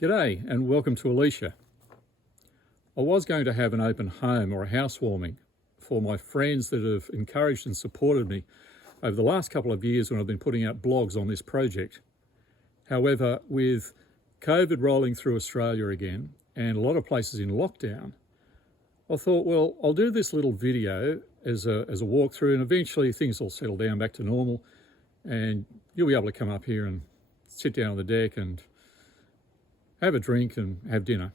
G'day and welcome to Alicia. I was going to have an open home or a housewarming for my friends that have encouraged and supported me over the last couple of years when I've been putting out blogs on this project. However, with COVID rolling through Australia again and a lot of places in lockdown, I thought, well, I'll do this little video as a walkthrough, and eventually things will settle down back to normal and you'll be able to come up here and sit down on the deck and have a drink and have dinner.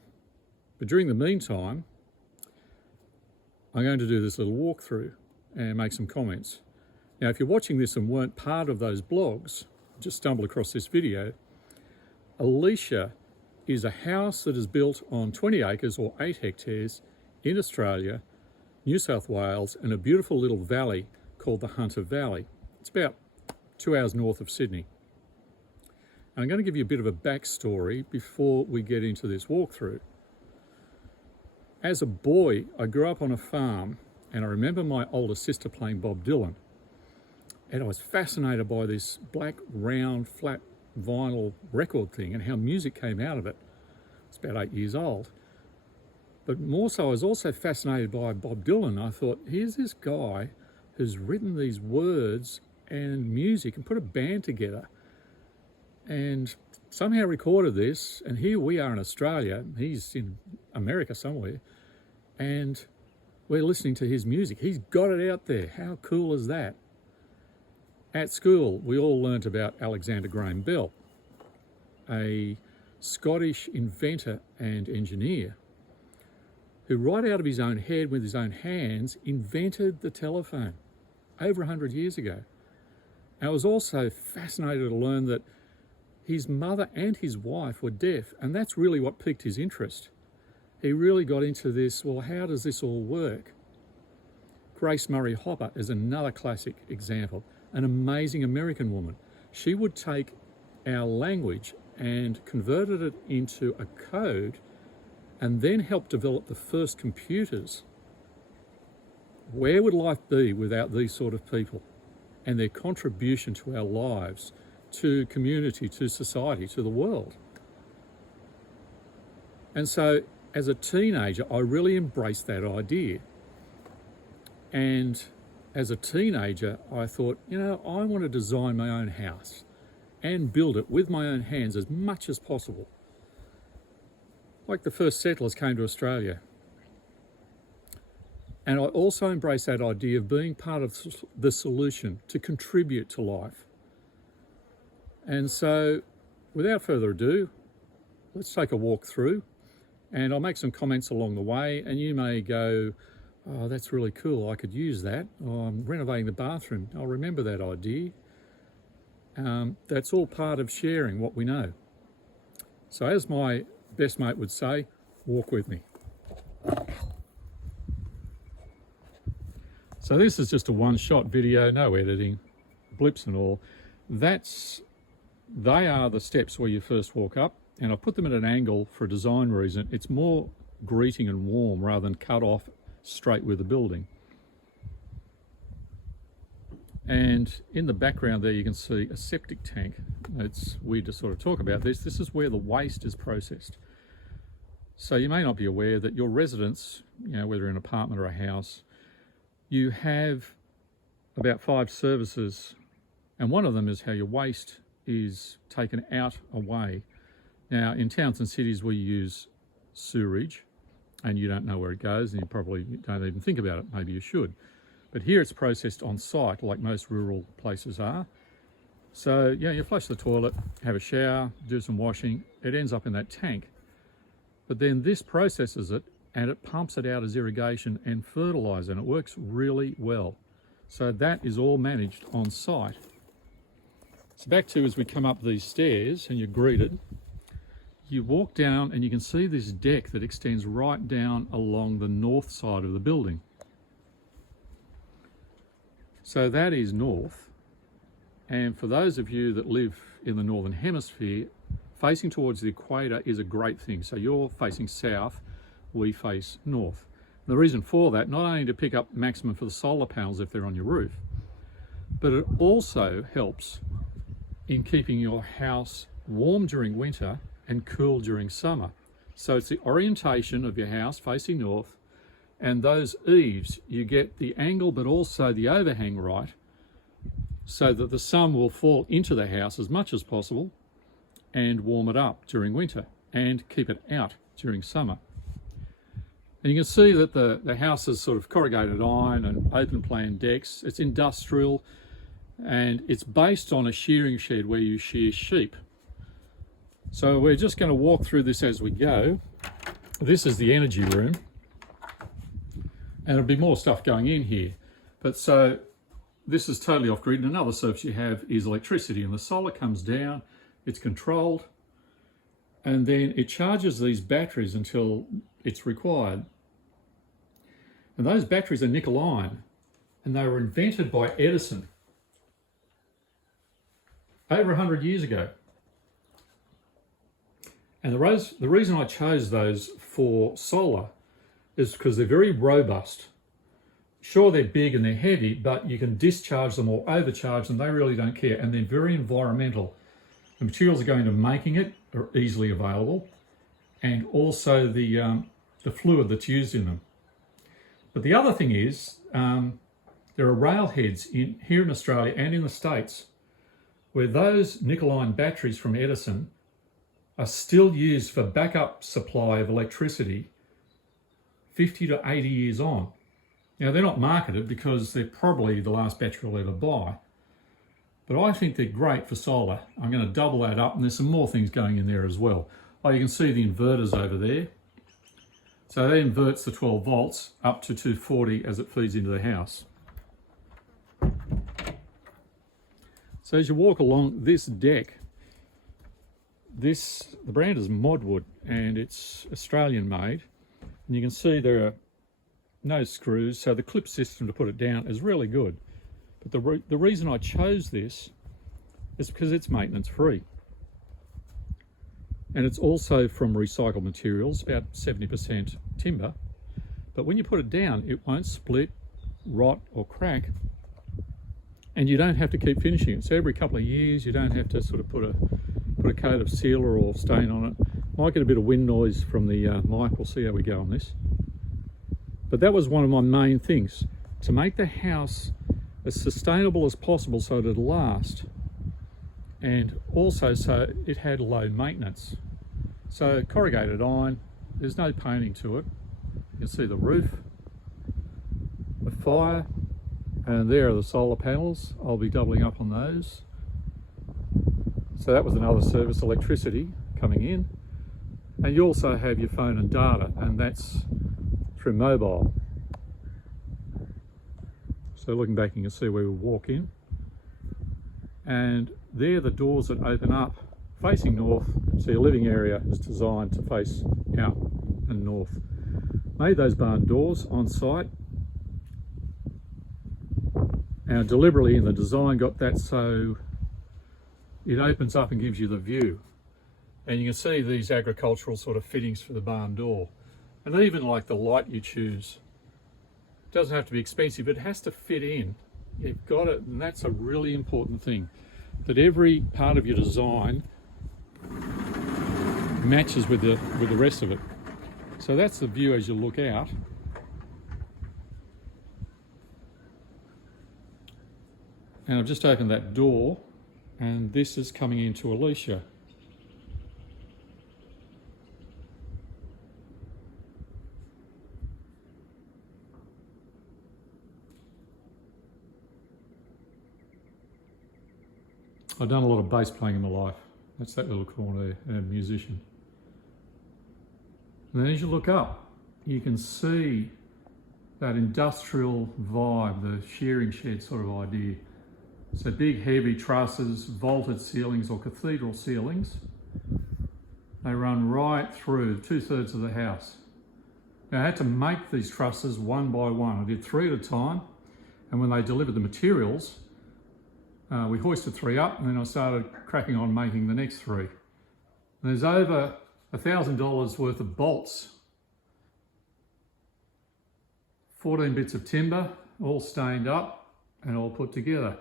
But during the meantime, I'm going to do this little walkthrough and make some comments. Now, if you're watching this and weren't part of those blogs, just stumbled across this video, Alicia is a house that is built on 20 acres or 8 hectares in Australia, New South Wales, and a beautiful little valley called the Hunter Valley. It's about 2 hours north of Sydney. I'm going to give you a bit of a backstory before we get into this walkthrough. As a boy, I grew up on a farm, and I remember my older sister playing Bob Dylan. And I was fascinated by this black, round, flat vinyl record thing and how music came out of it. I was about 8 years old. But more so, I was also fascinated by Bob Dylan. I thought, here's this guy who's written these words and music and put a band together and somehow recorded this, and here we are in Australia, he's in America somewhere, and we're listening to his music. He's got it out there. How cool is that? At school, we all learnt about Alexander Graham Bell, a Scottish inventor and engineer who right out of his own head with his own hands invented the telephone over 100 years ago. I was also fascinated to learn that his mother and his wife were deaf, and that's really what piqued his interest. He really got into this, well, how does this all work? Grace Murray Hopper is another classic example, an amazing American woman. She would take our language and converted it into a code and then helped develop the first computers. Where would life be without these sort of people and their contribution to our lives, to community, to society, to the world? And so as a teenager, I really embraced that idea. And as a teenager, I thought, you know, I want to design my own house and build it with my own hands as much as possible. Like the first settlers came to Australia. And I also embraced that idea of being part of the solution, to contribute to life. And so, without further ado, let's take a walk through, and I'll make some comments along the way, and you may go, oh, that's really cool, I could use that. Oh, I'm renovating the bathroom, I'll remember that idea. That's all part of sharing what we know. So as my best mate would say, walk with me. So this is just a one-shot video, no editing, blips and all. They are the steps where you first walk up, and I put them at an angle for a design reason. It's more greeting and warm rather than cut off straight with the building. And in the background there you can see a septic tank. It's weird to sort of talk about this. This is where the waste is processed. So you may not be aware that your residence, you know, whether in an apartment or a house, you have about 5 services, and one of them is how your waste is taken out away. Now, in towns and cities, we use sewerage, and you don't know where it goes, and you probably don't even think about it. Maybe you should. But here it's processed on site, like most rural places are. So, yeah, you flush the toilet, have a shower, do some washing, it ends up in that tank. But then this processes it, and it pumps it out as irrigation and fertilizer, and it works really well. So that is all managed on site. So back to as we come up these stairs and you're greeted, you walk down and you can see this deck that extends right down along the north side of the building. So that is north. And for those of you that live in the Northern Hemisphere, facing towards the equator is a great thing. So you're facing south, we face north. And the reason for that, not only to pick up maximum for the solar panels if they're on your roof, but it also helps in keeping your house warm during winter and cool during summer. So it's the orientation of your house facing north, and those eaves, you get the angle but also the overhang right, so that the sun will fall into the house as much as possible and warm it up during winter and keep it out during summer. And you can see that the house is sort of corrugated iron and open plan decks. It's industrial, and it's based on a shearing shed where you shear sheep. So we're just going to walk through this as we go. This is the energy room, and there'll be more stuff going in here. But so this is totally off grid, and another service you have is electricity, and the solar comes down, it's controlled, and then it charges these batteries until it's required. And those batteries are nickel iron, and they were invented by Edison over 100 years ago. And the reason I chose those for solar is because they're very robust. Sure, they're big and they're heavy, but you can discharge them or overcharge them. They really don't care, and they're very environmental. The materials that go into making it are easily available, and also the fluid that's used in them. But the other thing is, there are railheads here in Australia and in the States where those nickel iron batteries from Edison are still used for backup supply of electricity 50 to 80 years on. Now, they're not marketed because they're probably the last battery we'll ever buy, but I think they're great for solar. I'm going to double that up, and there's some more things going in there as well. Oh, you can see the inverters over there. So that inverts the 12 volts up to 240 as it feeds into the house. So as you walk along this deck, the brand is Modwood, and it's Australian made. And you can see there are no screws, so the clip system to put it down is really good. But the reason I chose this is because it's maintenance free. And it's also from recycled materials, about 70% timber. But when you put it down, it won't split, rot or crack. And you don't have to keep finishing it. So every couple of years, you don't have to sort of put a coat of sealer or stain on it. Might get a bit of wind noise from the mic. We'll see how we go on this. But that was one of my main things, to make the house as sustainable as possible so that it'll last, and also so it had low maintenance. So corrugated iron, there's no painting to it. You can see the roof, the fire, and there are the solar panels. I'll be doubling up on those. So that was another service, electricity coming in. And you also have your phone and data, and that's through mobile. So looking back, you can see where we walk in. And there are the doors that open up facing north. So your living area is designed to face out and north. Made those barn doors on site. And deliberately in the design got that so it opens up and gives you the view. And you can see these agricultural sort of fittings for the barn door. And even like the light you choose, it doesn't have to be expensive, it has to fit in. You've got it, and that's a really important thing, that every part of your design matches with the rest of it. So that's the view as you look out. And I've just opened that door, and this is coming into Alicia. I've done a lot of bass playing in my life. That's that little corner there, a musician. And then as you look up, you can see that industrial vibe, the shearing shed sort of idea. So big heavy trusses, vaulted ceilings or cathedral ceilings. They run right through 2/3 of the house. Now I had to make these trusses one by one. I did 3 at a time, and when they delivered the materials, we hoisted 3 up, and then I started cracking on making the next 3. And there's over $1,000 worth of bolts, 14 bits of timber, all stained up and all put together.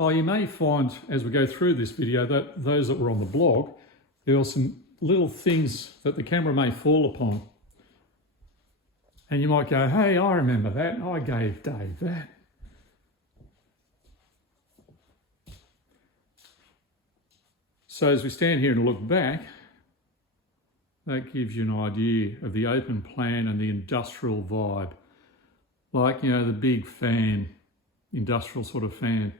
Oh, you may find as we go through this video that those that were on the blog, there are some little things that the camera may fall upon. And you might go, hey, I remember that. I gave Dave that. So as we stand here and look back, that gives you an idea of the open plan and the industrial vibe. Like, you know, the big fan, industrial sort of fan.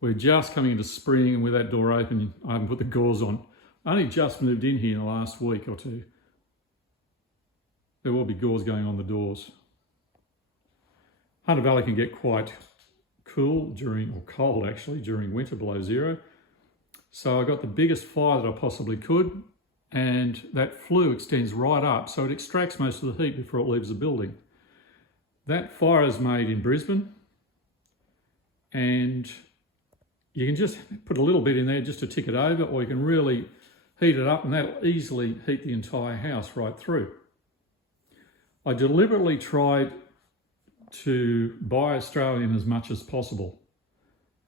We're just coming into spring, and with that door open, I haven't put the gauze on. I only just moved in here in the last week or two. There will be gauze going on the doors. Hunter Valley can get quite cool or cold actually, during winter below zero. So I got the biggest fire that I possibly could, and that flue extends right up, so it extracts most of the heat before it leaves the building. That fire is made in Brisbane, and you can just put a little bit in there just to tick it over, or you can really heat it up, and that'll easily heat the entire house right through. I deliberately tried to buy Australian as much as possible.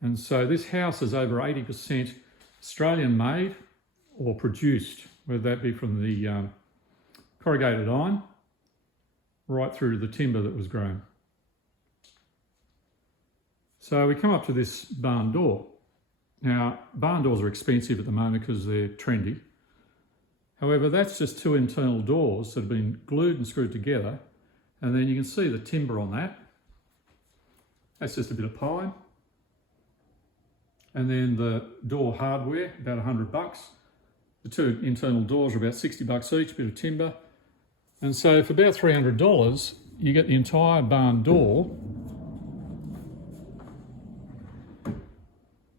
And so this house is over 80% Australian made or produced, whether that be from the corrugated iron right through to the timber that was grown. So we come up to this barn door. Now, barn doors are expensive at the moment because they're trendy. However, that's just two internal doors that have been glued and screwed together. And then you can see the timber on that. That's just a bit of pine. And then the door hardware, about $100. The two internal doors are about $60 each, bit of timber. And so for about $300, you get the entire barn door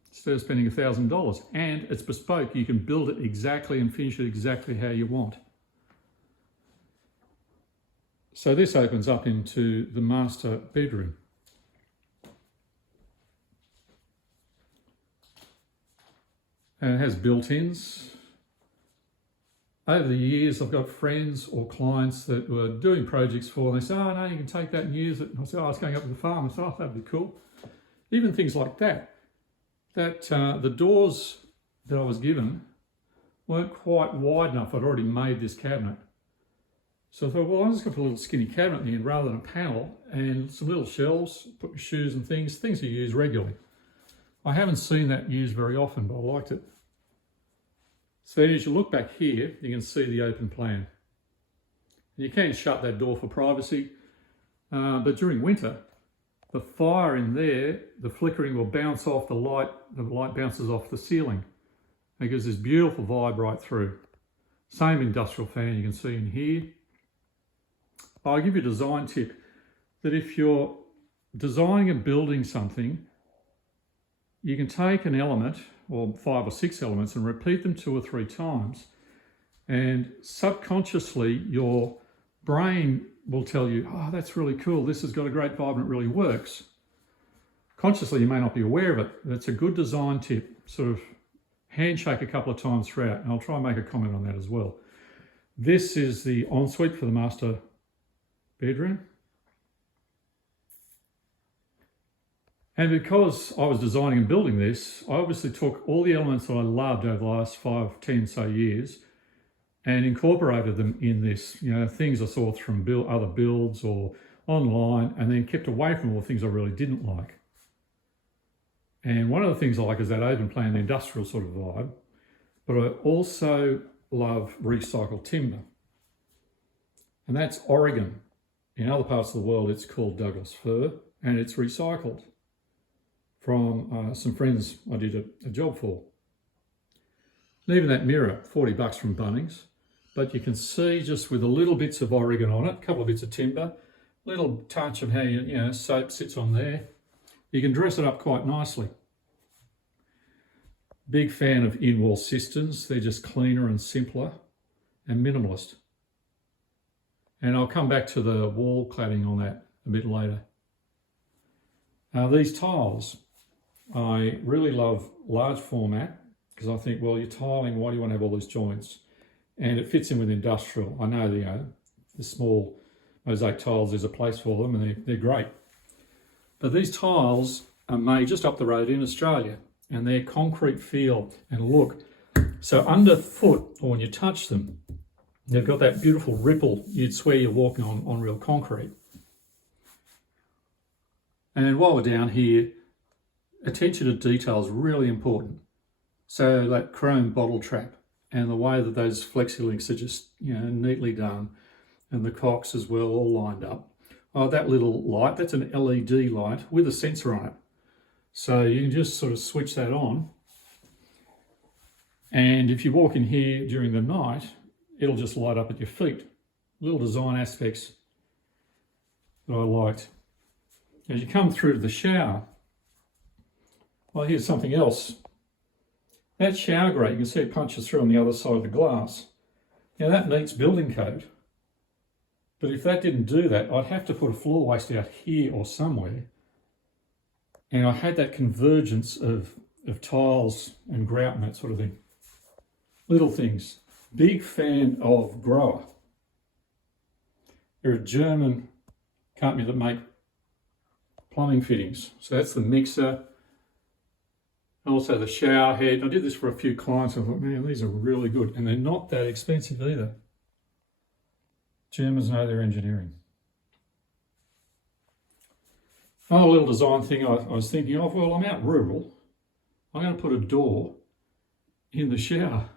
instead of spending $1,000. And it's bespoke. You can build it exactly and finish it exactly how you want. So this opens up into the master bedroom. And it has built-ins. Over the years, I've got friends or clients that were doing projects for, and they say, oh no, you can take that and use it. And I said, oh, I was going up to the farm. I said, oh, that'd be cool. Even things like that. The doors that I was given weren't quite wide enough. I'd already made this cabinet. So I thought, well, I'm just going to put a little skinny cabinet in the end rather than a panel, and some little shelves, put my shoes and things you use regularly. I haven't seen that used very often, but I liked it. So as you look back here, you can see the open plan. And you can shut that door for privacy, but during winter, the fire in there, the flickering will bounce off the light bounces off the ceiling. It gives this beautiful vibe right through. Same industrial fan you can see in here. I'll give you a design tip that if you're designing and building something, you can take an element or 5 or 6 elements and repeat them 2 or 3 times. And subconsciously, your brain will tell you, oh, that's really cool. This has got a great vibe and it really works. Consciously, you may not be aware of it, but it's a good design tip. Sort of handshake a couple of times throughout, and I'll try and make a comment on that as well. This is the ensuite for the master bedroom. And because I was designing and building this, I obviously took all the elements that I loved over the last 5, 10 so years and incorporated them in this, things I saw from other builds or online, and then kept away from all the things I really didn't like. And one of the things I like is that open plan, the industrial sort of vibe, but I also love recycled timber. And that's Oregon. In other parts of the world, it's called Douglas fir, and it's recycled from some friends I did a job for. And even that mirror, $40 from Bunnings, but you can see just with the little bits of Oregon on it, a couple of bits of timber, little touch of how soap sits on there. You can dress it up quite nicely. Big fan of in-wall cisterns. They're just cleaner and simpler and minimalist. And I'll come back to the wall cladding on that a bit later. These tiles, I really love large format because I think, well, you're tiling, why do you want to have all these joints? And it fits in with industrial. I know the small mosaic tiles, there's a place for them and they're great. But these tiles are made just up the road in Australia, and they're concrete feel and look. So underfoot, or when you touch them, they've got that beautiful ripple. You'd swear you're walking on real concrete. And while we're down here, attention to detail is really important. So that chrome bottle trap and the way that those flexi-links are just, neatly done, and the cocks as well, all lined up. Oh, that little light, that's an LED light with a sensor on it. So you can just sort of switch that on. And if you walk in here during the night, it'll just light up at your feet. Little design aspects that I liked. As you come through to the shower, well, here's something else. That shower grate, you can see it punches through on the other side of the glass. Now that meets building code. But if that didn't do that, I'd have to put a floor waste out here or somewhere. And I had that convergence of tiles and grout and that sort of thing. Little things. Big fan of Grower. They're a German company that make plumbing fittings. So that's the mixer. Also the shower head. I did this for a few clients. I thought, man, these are really good. And they're not that expensive either. Germans know their engineering. Another little design thing I was thinking of, well, I'm out rural. I'm going to put a door in the shower.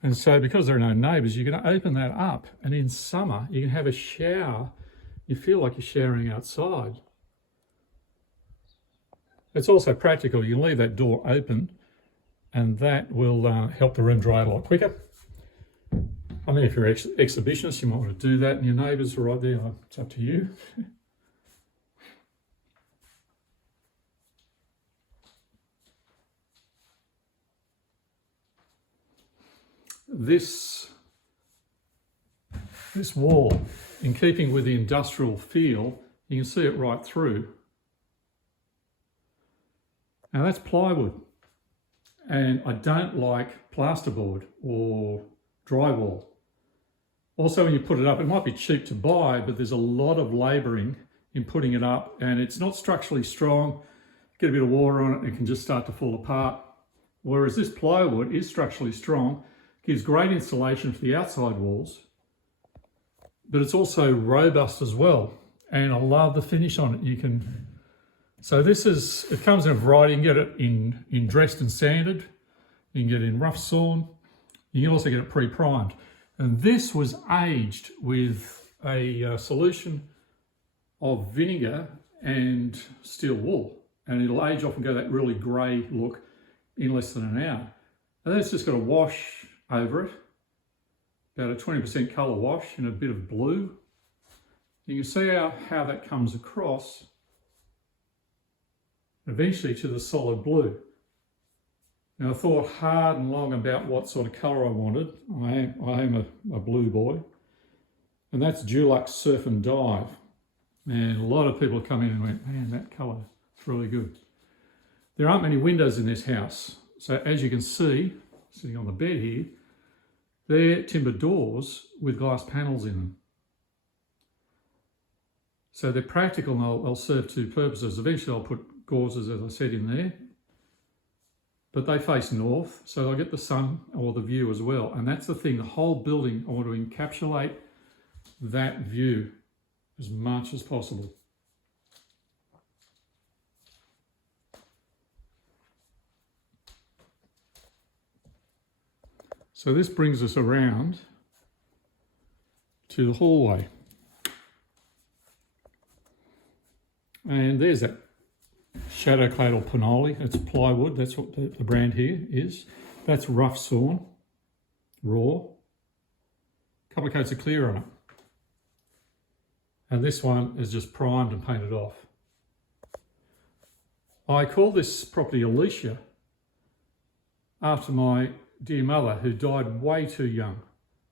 And so because there are no neighbours, you can open that up, and in summer you can have a shower. You feel like you're showering outside. It's also practical. You can leave that door open, and that will help the room dry a lot quicker. I mean, if you're an exhibitionist, you might want to do that, and your neighbours are right there. It's up to you. This wall, in keeping with the industrial feel, you can see it right through. Now that's plywood, and I don't like plasterboard or drywall. Also, when you put it up, it might be cheap to buy, but there's a lot of labouring in putting it up, and it's not structurally strong. Get a bit of water on it, it can just start to fall apart. Whereas this plywood is structurally strong, gives great insulation for the outside walls, but it's also robust as well. And I love the finish on it. So it comes in a variety. You can get it in dressed and sanded. You can get it in rough sawn. You can also get it pre-primed. And this was aged with a solution of vinegar and steel wool. And it'll age off and go that really grey look in less than an hour. And then it's just got a wash over it, about a 20% colour wash in a bit of blue. You can see how that comes across eventually to the solid blue. Now I thought hard and long about what sort of colour I wanted. I am a blue boy, and that's Dulux Surf and Dive. And a lot of people have come in and went, man, that colour is really good. There aren't many windows in this house. So as you can see, sitting on the bed here, they're timber doors with glass panels in them. So they're practical, and they'll serve two purposes. Eventually I'll put gauzes, as I said, in there, but they face north, so they'll get the sun or the view as well. And that's the thing, the whole building, I want to encapsulate that view as much as possible. So this brings us around to the hallway. And there's that shadow clad or panoli. It's plywood, that's what the brand here is. That's rough sawn, raw. A couple of coats of clear on it. And this one is just primed and painted off. I call this property Alicia after my dear mother, who died way too young.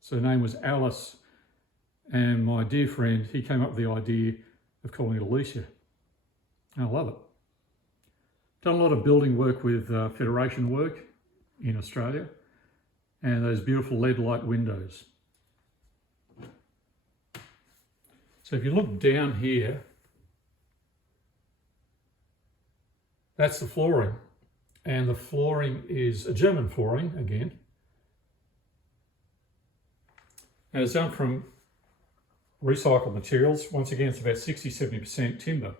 So her name was Alice, and my dear friend, he came up with the idea of calling it Alicia. I love it. Done a lot of building work with Federation work in Australia, and those beautiful lead light windows. So if you look down here, that's the flooring. And the flooring is a German flooring again. And it's done from recycled materials. Once again, it's about 60-70% timber.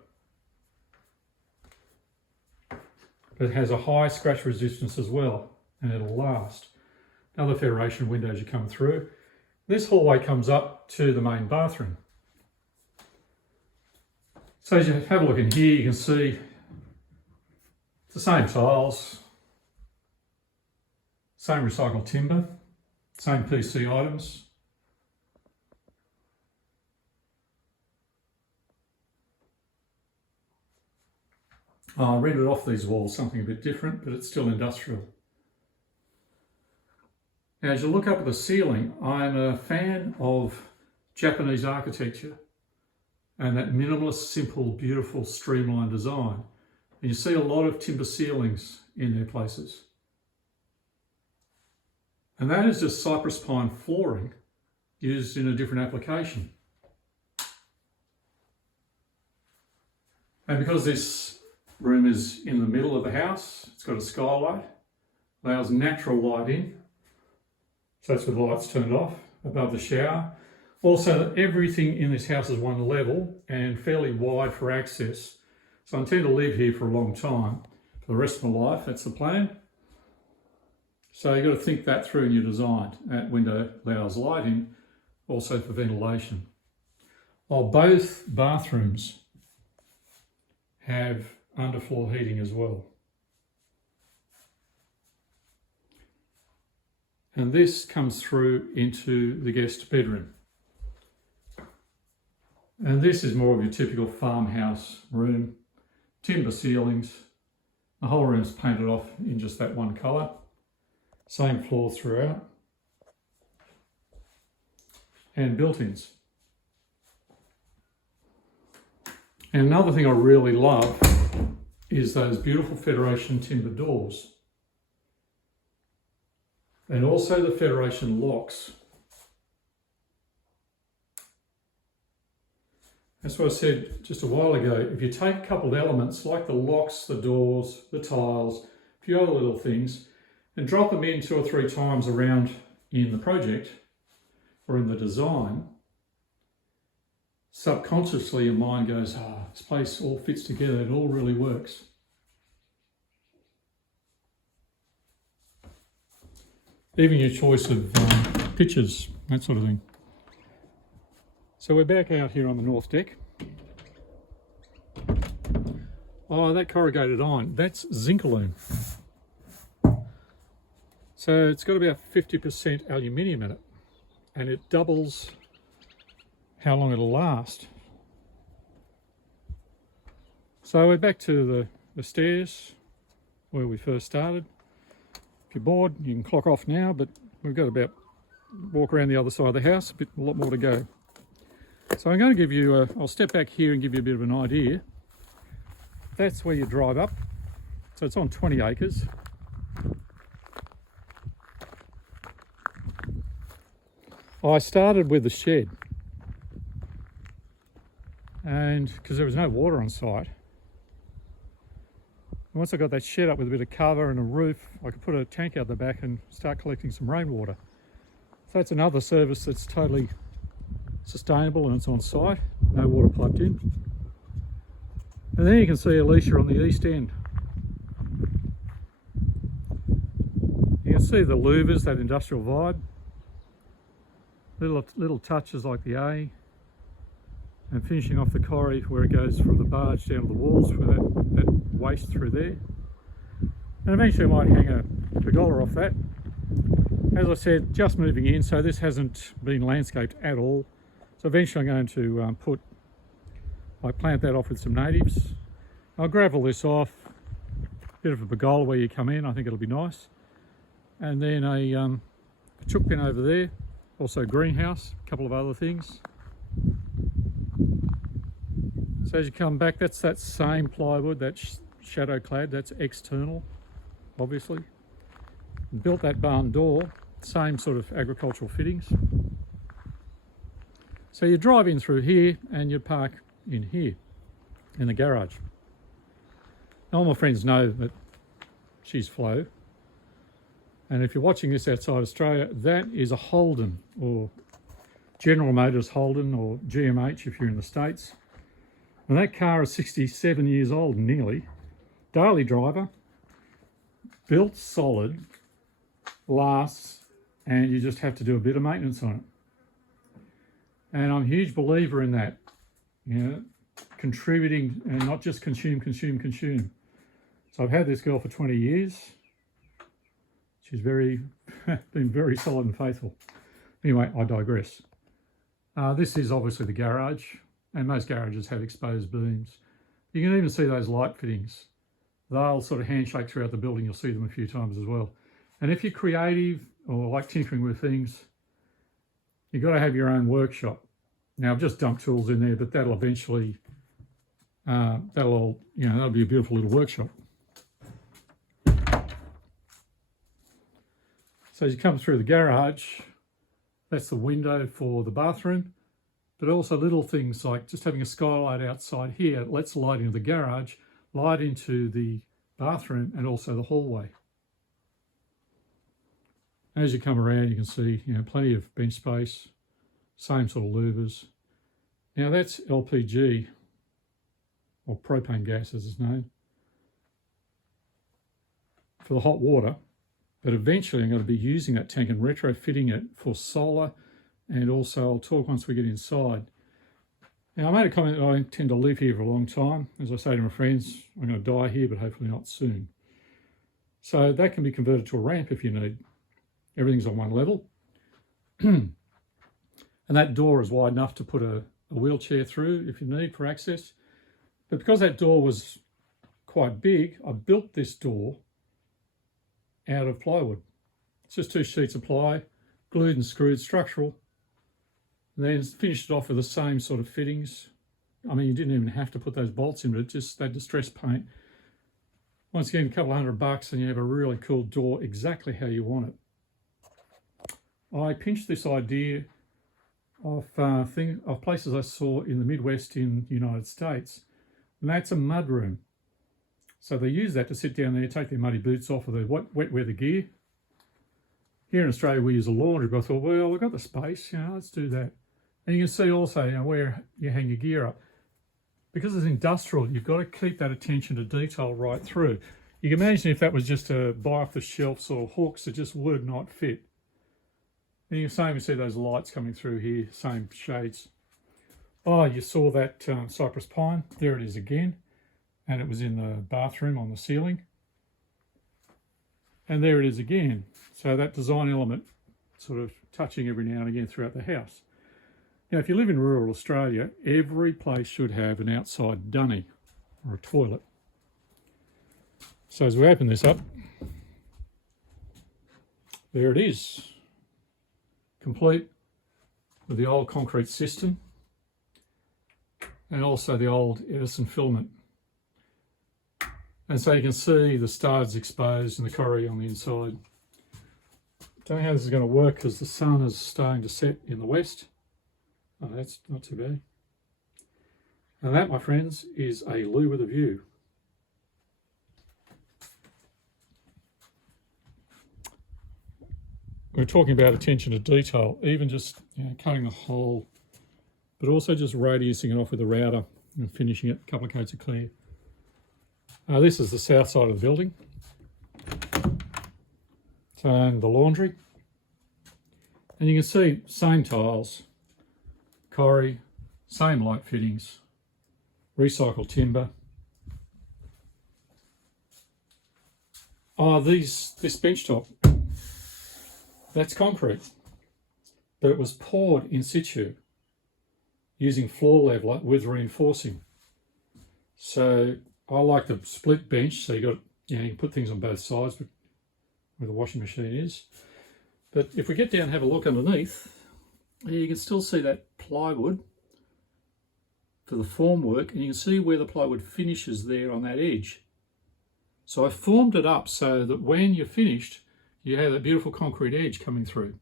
But it has a high scratch resistance as well, and it'll last. Another Federation window as you come through. This hallway comes up to the main bathroom. So as you have a look in here, you can see it's the same tiles, same recycled timber, same PC items. I rendered off these walls something a bit different, but it's still industrial. Now, as you look up at the ceiling, I'm a fan of Japanese architecture and that minimalist, simple, beautiful, streamlined design. And you see a lot of timber ceilings in their places. And that is just cypress pine flooring used in a different application. And because this room is in the middle of the house, it's got a skylight, allows natural light in. So that's with the lights turned off above the shower. Also, everything in this house is one level and fairly wide for access. So I intend to live here for a long time. For the rest of my life, that's the plan. So you've got to think that through in your design. That window allows light in, also for ventilation. While both bathrooms have underfloor heating as well. And this comes through into the guest bedroom. And this is more of your typical farmhouse room. Timber ceilings. The whole room's painted off in just that one colour. Same floor throughout. And built-ins. And another thing I really love is those beautiful Federation timber doors. And also the Federation locks. That's what I said just a while ago. If you take a couple of elements like the locks, the doors, the tiles, a few other little things, and drop them in 2 or 3 times around in the project or in the design, subconsciously your mind goes, this place all fits together, it all really works. Even your choice of pictures, that sort of thing. So we're back out here on the north deck. Oh, that corrugated iron, that's zincalume. So it's got about 50% aluminium in it, and it doubles how long it'll last. So we're back to the stairs where we first started. If you're bored, you can clock off now, but we've got about walk around the other side of the house, a lot more to go. So I'm going to give you, I'll step back here and give you a bit of an idea. That's where you drive up. So it's on 20 acres. I started with the shed, and because there was no water on site. And once I got that shed up with a bit of cover and a roof, I could put a tank out the back and start collecting some rainwater. So that's another service that's totally sustainable and it's on site, no water plugged in. And then you can see Alicia on the east end. You can see the louvers, that industrial vibe. Little touches like the A, and finishing off the corrie where it goes from the barge down to the walls with that waste through there. And eventually I might hang a pergola off that. As I said, just moving in, so this hasn't been landscaped at all. So eventually I'm going to plant that off with some natives. I'll gravel this off, bit of a pergola where you come in, I think it'll be nice. And then a chook bin over there, also greenhouse, a couple of other things. So as you come back, that's that same plywood, that shadow clad, that's external, obviously. Built that barn door, same sort of agricultural fittings. So you drive in through here and you park in here in the garage. Now, all my friends know that she's Flo. And if you're watching this outside Australia, that is a Holden, or General Motors Holden, or GMH if you're in the States. And that car is 67 years old nearly. Daily driver, built solid, lasts, and you just have to do a bit of maintenance on it. And I'm a huge believer in that, you know, contributing and not just consume. So I've had this girl for 20 years. She's been very solid and faithful. Anyway, I digress. This is obviously the garage, and most garages have exposed beams. You can even see those light fittings. They'll sort of handshake throughout the building. You'll see them a few times as well. And if you're creative or like tinkering with things, you've got to have your own workshop. Now, I've just dumped tools in there, but that'll eventually, that'll be a beautiful little workshop. So as you come through the garage, that's the window for the bathroom, but also little things like just having a skylight outside here lets light into the garage, light into the bathroom, and also the hallway. As you come around, you can see, plenty of bench space, same sort of louvers. Now that's LPG, or propane gas as it's known, for the hot water. But eventually I'm going to be using that tank and retrofitting it for solar, and also I'll talk once we get inside. Now, I made a comment that I intend to live here for a long time. As I say to my friends, I'm going to die here, but hopefully not soon. So that can be converted to a ramp if you need. Everything's on one level. And that door is wide enough to put a wheelchair through if you need for access. But because that door was quite big, I built this door out of plywood. It's just 2 sheets of ply, glued and screwed, structural. And then finished it off with the same sort of fittings. I mean, you didn't even have to put those bolts in, but just that distress paint. Once again, a couple $100 and you have a really cool door exactly how you want it. I pinched this idea of places I saw in the Midwest in the United States, and that's a mud room. So they use that to sit down there, take their muddy boots off of their wet weather gear. Here in Australia, we use a laundry, but I thought, well, we've got the space, let's do that. And you can see also, where you hang your gear up. Because it's industrial, you've got to keep that attention to detail right through. You can imagine if that was just a buy off the shelf sort of hooks that just would not fit. And you can see those lights coming through here, same shades. Oh, you saw that cypress pine. There it is again. And it was in the bathroom on the ceiling. And there it is again. So that design element sort of touching every now and again throughout the house. Now, if you live in rural Australia, every place should have an outside dunny or a toilet. So as we open this up, there it is, complete with the old concrete cistern and also the old Edison filament. And so you can see the studs exposed and the corrie on the inside. Don't know how this is going to work because the sun is starting to set in the west. Oh, that's not too bad. And that, my friends, is a loo with a view. We're talking about attention to detail, even just cutting a hole, but also just radiusing it off with a router and finishing it, a couple of coats of clear. This is the south side of the building. And the laundry. And you can see same tiles, corrie, same light fittings, recycled timber. Oh, this bench top, that's concrete, but it was poured in situ using floor leveler with reinforcing. So I like the split bench, so you can put things on both sides where the washing machine is. But if we get down and have a look underneath, you can still see that plywood for the formwork, and you can see where the plywood finishes there on that edge. So I formed it up so that when you're finished, you have that beautiful concrete edge coming through.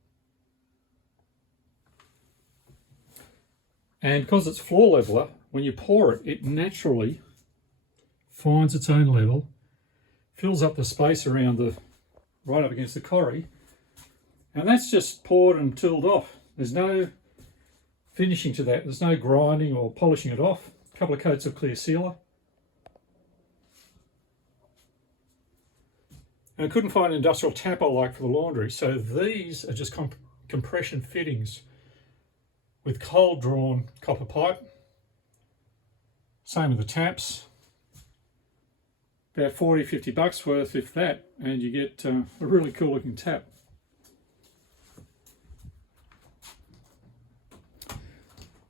And because it's floor leveler, when you pour it, it naturally finds its own level, fills up the space around the, right up against the corrie, and that's just poured and tooled off. There's no finishing to that. There's no grinding or polishing it off. A couple of coats of clear sealer. And I couldn't find an industrial tap I like for the laundry, so these are just compression fittings with cold drawn copper pipe. Same with the taps. About 40, 50 bucks worth, if that, and you get a really cool looking tap.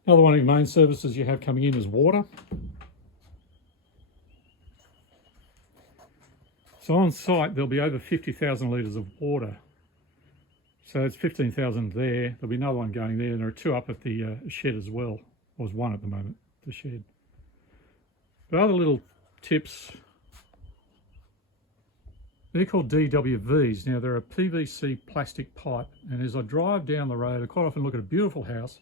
Another one of the main services you have coming in is water. So on site there'll be over 50,000 litres of water. So it's 15,000 there. There'll be another one going there, and there are two up at the shed as well. Or there's one at the moment, the shed. But other little tips, they're called DWVs. Now they're a PVC plastic pipe, and as I drive down the road I quite often look at a beautiful house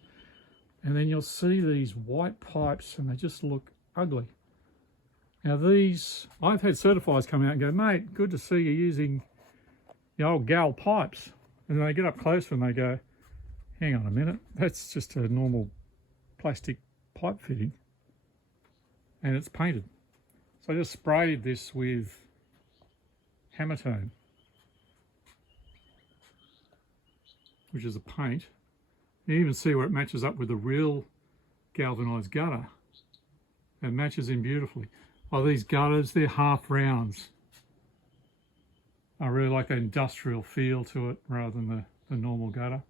and then you'll see these white pipes and they just look ugly. Now these, I've had certifiers come out and go, mate, good to see you using the old gal pipes. And then they get up closer and they go, hang on a minute, that's just a normal plastic pipe fitting and it's painted. So I just sprayed this with Hammertone, which is a paint. You even see where it matches up with the real galvanised gutter. It matches in beautifully. Oh, these gutters, they're half rounds. I really like that industrial feel to it rather than the normal gutter.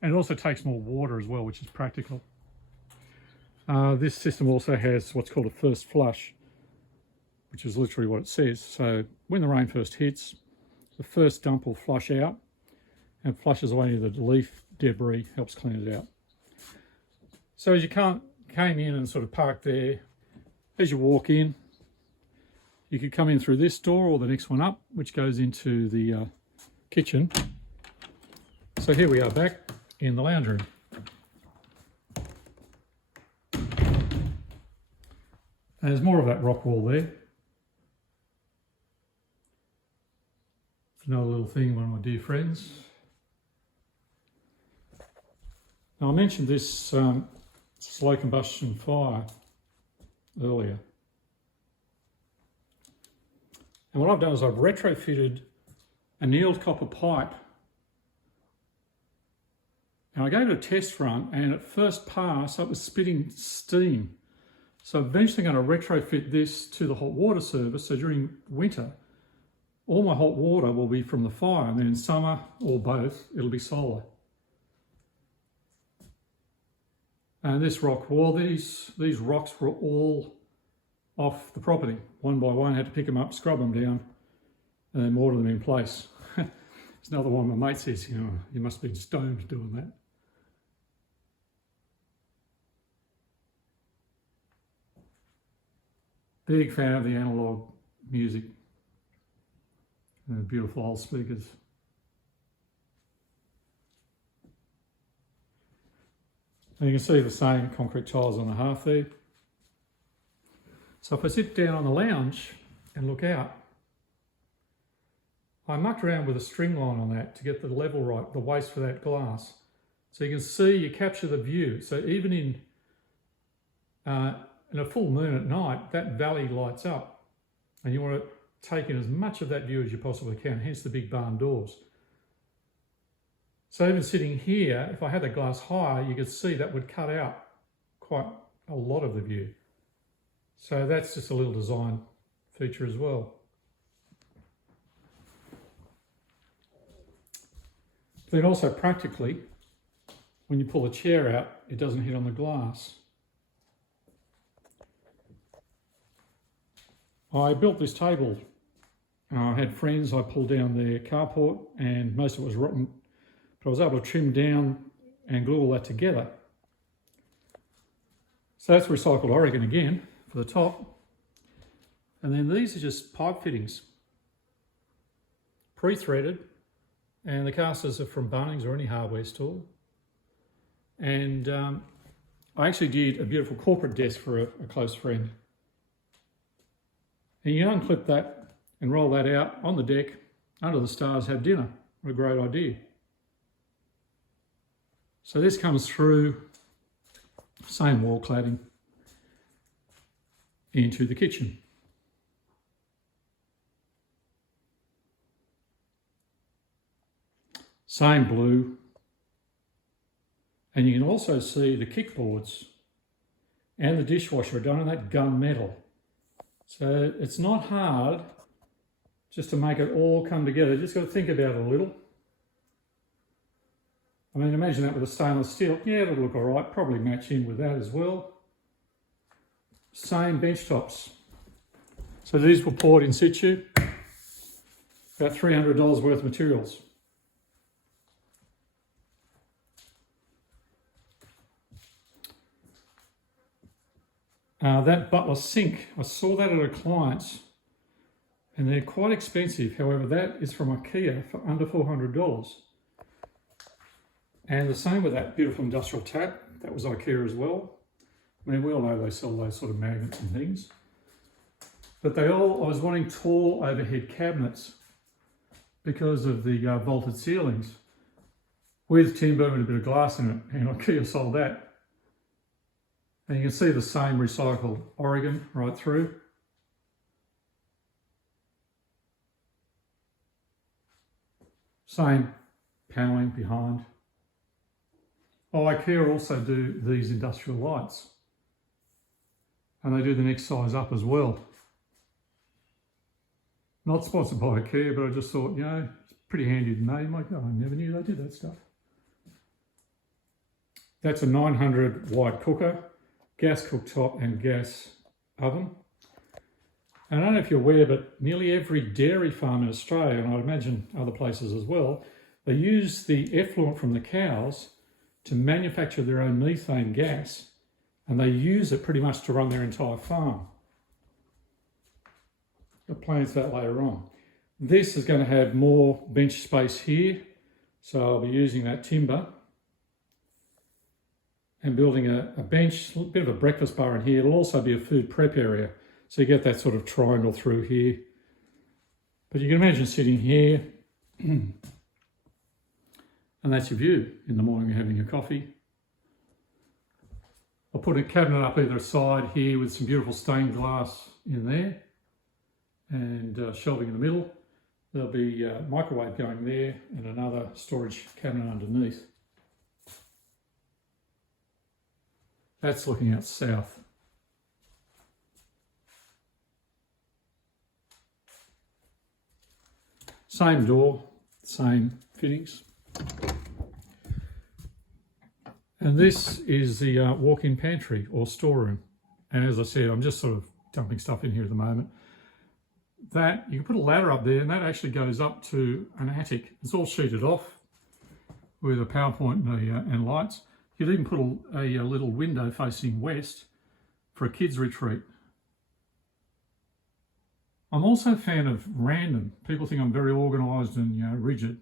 And it also takes more water as well, which is practical. This system also has what's called a first flush, which is literally what it says. So when the rain first hits, the first dump will flush out and flushes away the leaf debris, helps clean it out. So as you came in and sort of parked there, as you walk in, you could come in through this door or the next one up, which goes into the kitchen. So here we are back in the lounge room. And there's more of that rock wall there. It's another little thing, one of my dear friends. Now I mentioned this slow combustion fire earlier. And what I've done is I've retrofitted a annealed copper pipe. Now I gave it a test run and at first pass it was spitting steam. So eventually I'm going to retrofit this to the hot water service, so during winter all my hot water will be from the fire, and then in summer or both it'll be solar. And this rock wall, these rocks were all off the property. One by one, had to pick them up, scrub them down, and then mortar them in place. There's another one my mate says, you know, you must have been stoned doing that. Big fan of the analogue music and the beautiful old speakers. And you can see the same concrete tiles on the hearth there. So if I sit down on the lounge and look out, I mucked around with a string line on that to get the level right, the waist for that glass. So you can see, you capture the view. So even in a full moon at night, that valley lights up. And you want to take in as much of that view as you possibly can, hence the big barn doors. So even sitting here, if I had the glass higher, you could see that would cut out quite a lot of the view. So that's just a little design feature as well. Then also practically, when you pull the chair out, it doesn't hit on the glass. I built this table. I had friends, I pulled down their carport and most of it was rotten, but I was able to trim down and glue all that together. So that's recycled Oregon again for the top. And then these are just pipe fittings, pre-threaded, and the casters are from Bunnings or any hardware store. And I actually did a beautiful corporate desk for a close friend. And you unclip that and roll that out on the deck, under the stars, have dinner. What a great idea. So this comes through, same wall cladding, into the kitchen. Same blue. And you can also see the kickboards and the dishwasher are done in that gunmetal. So it's not hard just to make it all come together. You just got to think about it a little. I mean, imagine that with a stainless steel. Yeah, it'll look all right. Probably match in with that as well. Same bench tops. So these were poured in situ. About $300 worth of materials. That butler sink, I saw that at a client's and they're quite expensive. However, that is from IKEA for under $400. And the same with that beautiful industrial tap, that was IKEA as well. I mean, we all know they sell those sort of magnets and things. But I was wanting tall overhead cabinets because of the vaulted ceilings with timber and a bit of glass in it, and IKEA sold that. And you can see the same recycled Oregon right through. Same panelling behind. Oh, IKEA also do these industrial lights. And they do the next size up as well. Not sponsored by IKEA, but I just thought, you know, it's pretty handy to name. Like, oh, I never knew they did that stuff. That's a 900 watt cooker, gas cooktop and gas oven. And I don't know if you're aware, but nearly every dairy farm in Australia, and I'd imagine other places as well, they use the effluent from the cows to manufacture their own methane gas, and they use it pretty much to run their entire farm. Got plans for that later on. This is going to have more bench space here, so I'll be using that timber and building a bench, a bit of a breakfast bar in here. It'll also be a food prep area, so you get that sort of triangle through here. But you can imagine sitting here, and that's your view in the morning, you're having your coffee. I'll put a cabinet up either side here with some beautiful stained glass in there and shelving in the middle. There'll be a microwave going there and another storage cabinet underneath. That's looking out south. Same door, same fittings. And this is the walk-in pantry or storeroom. And as I said, I'm just sort of dumping stuff in here at the moment. That, you can put a ladder up there and that actually goes up to an attic. It's all sheeted off with a PowerPoint and lights. You'd even put a little window facing west for a kids' retreat. I'm also a fan of random. People think I'm very organised and, you know, rigid,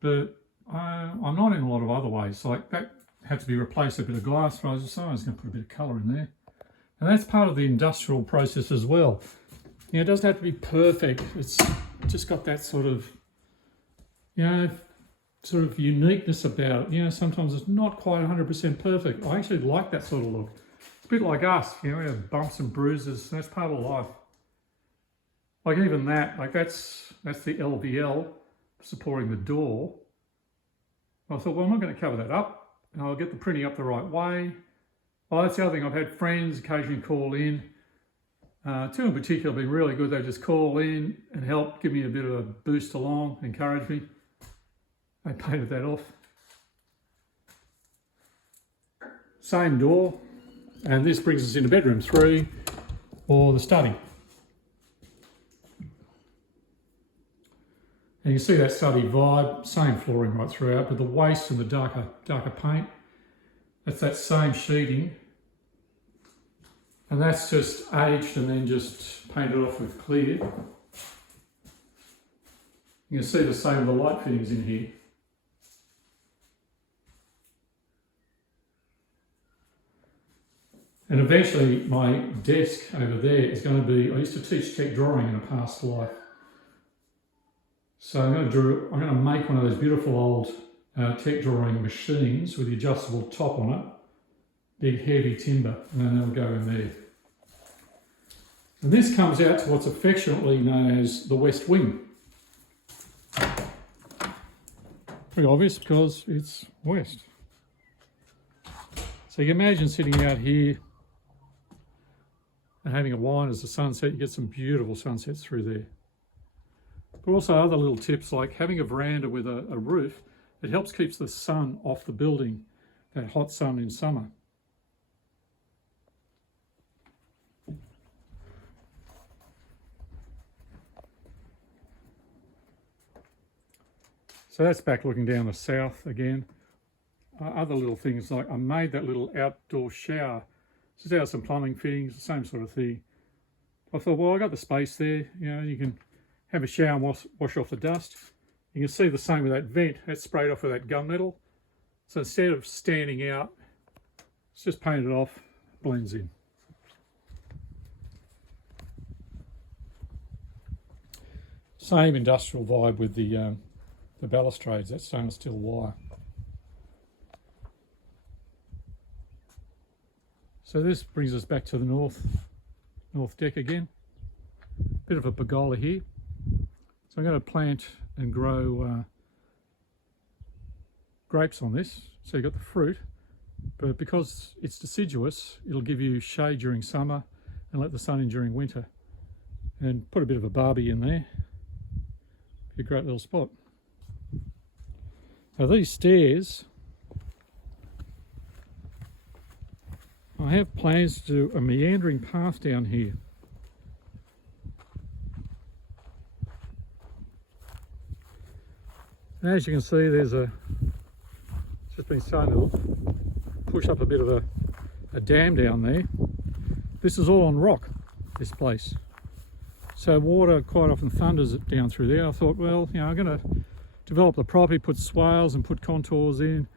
but I'm not in a lot of other ways. Like that had to be replaced, a bit of glass, but I was going to put a bit of colour in there. And that's part of the industrial process as well. You know, it doesn't have to be perfect. It's just got that sort of, you know, sort of uniqueness about it. You know, sometimes it's not quite 100% perfect. I actually like that sort of look. It's a bit like us, you know, we have bumps and bruises. That's part of life. Like even that, like that's the LVL supporting the door. I thought, well, I'm not going to cover that up. And I'll get the printing up the right way. Oh, that's the other thing. I've had friends occasionally call in. Two in particular have been really good. They just call in and help, give me a bit of a boost along, encourage me. I painted that off. Same door. And this brings us into bedroom 3 or the study. And you see that study vibe, same flooring right throughout, but the waste and the darker paint, that's that same sheeting. And that's just aged and then just painted off with clear. You can see the same with the light fittings in here. And eventually my desk over there is going to be, I used to teach tech drawing in a past life. So I'm going to make one of those beautiful old tech drawing machines with the adjustable top on it, big heavy timber, and then it'll go in there. And this comes out to what's affectionately known as the West Wing. Pretty obvious because it's west. So you can imagine sitting out here and having a wine as the sunset. You get some beautiful sunsets through there. But also other little tips like having a veranda with a roof. It helps keep the sun off the building, that hot sun in summer. So that's back looking down the south again. Other little things like I made that little outdoor shower. Just out of some plumbing fittings, the same sort of thing. I thought, well, I got the space there, you know, you can have a shower and wash off the dust. You can see the same with that vent, that's sprayed off with that gunmetal. So instead of standing out, it's just painted off, blends in. Same industrial vibe with the balustrades, that's stainless steel wire. So this brings us back to the north deck again. Bit of a pergola here. So I'm going to plant and grow grapes on this. So you've got the fruit, but because it's deciduous, it'll give you shade during summer and let the sun in during winter. And put a bit of a barbie in there. Be a great little spot. Now these stairs, I have plans to do a meandering path down here. And as you can see, there's it's just been starting to push up a bit of a dam down there. This is all on rock, this place. So water quite often thunders it down through there. I thought, well, you know, I'm going to develop the property, put swales and put contours in,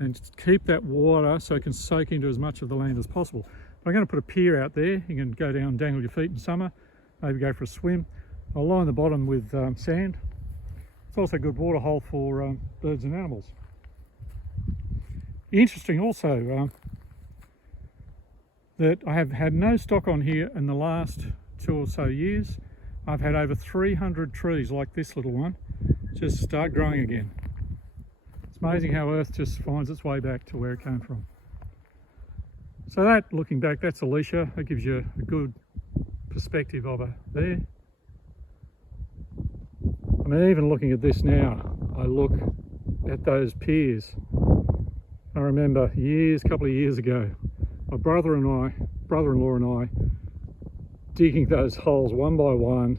and keep that water so it can soak into as much of the land as possible. But I'm going to put a pier out there. You can go down and dangle your feet in summer, maybe go for a swim. I'll line the bottom with sand. It's also a good water hole for birds and animals. Interesting also that I have had no stock on here in the last 2 or so years. I've had over 300 trees like this little one just start growing again. It's amazing how Earth just finds its way back to where it came from. So that, looking back, that's Alicia. That gives you a good perspective of her there. I mean, even looking at this now, I look at those piers. I remember a couple of years ago, my brother-in-law and I digging those holes one by one,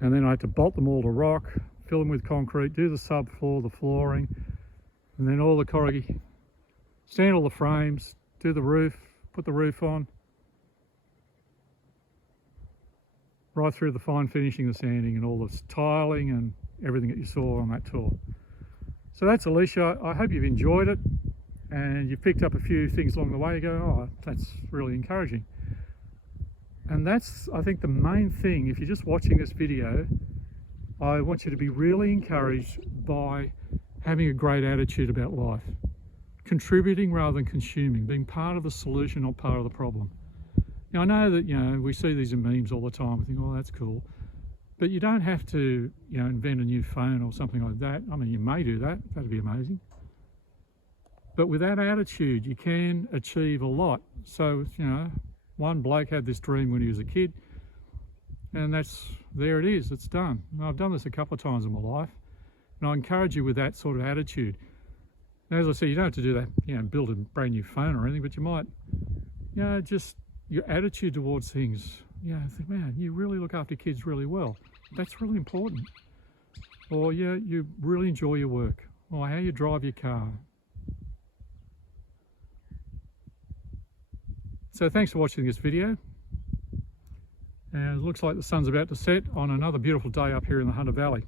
and then I had to bolt them all to rock, fill them with concrete, do the subfloor, the flooring, and then all the corrugated, stand all the frames, do the roof, put the roof on, right through the fine finishing, the sanding and all the tiling and everything that you saw on that tour. So that's Alicia. I hope you've enjoyed it and you've picked up a few things along the way. You go, oh, that's really encouraging. And that's, I think, the main thing. If you're just watching this video, I want you to be really encouraged by having a great attitude about life, contributing rather than consuming, being part of the solution, not part of the problem. Now, I know that, you know, we see these in memes all the time. We think, oh, that's cool. But you don't have to, you know, invent a new phone or something like that. I mean, you may do that. That'd be amazing. But with that attitude, you can achieve a lot. So, you know, one bloke had this dream when he was a kid, and there it is, it's done. And I've done this a couple of times in my life, and I encourage you with that sort of attitude. And as I say, you don't have to do that, you know, build a brand new phone or anything, but you might, you know, just your attitude towards things, you know, think, man, you really look after kids really well. That's really important. Or yeah, you really enjoy your work, or how you drive your car. So thanks for watching this video. And it looks like the sun's about to set on another beautiful day up here in the Hunter Valley.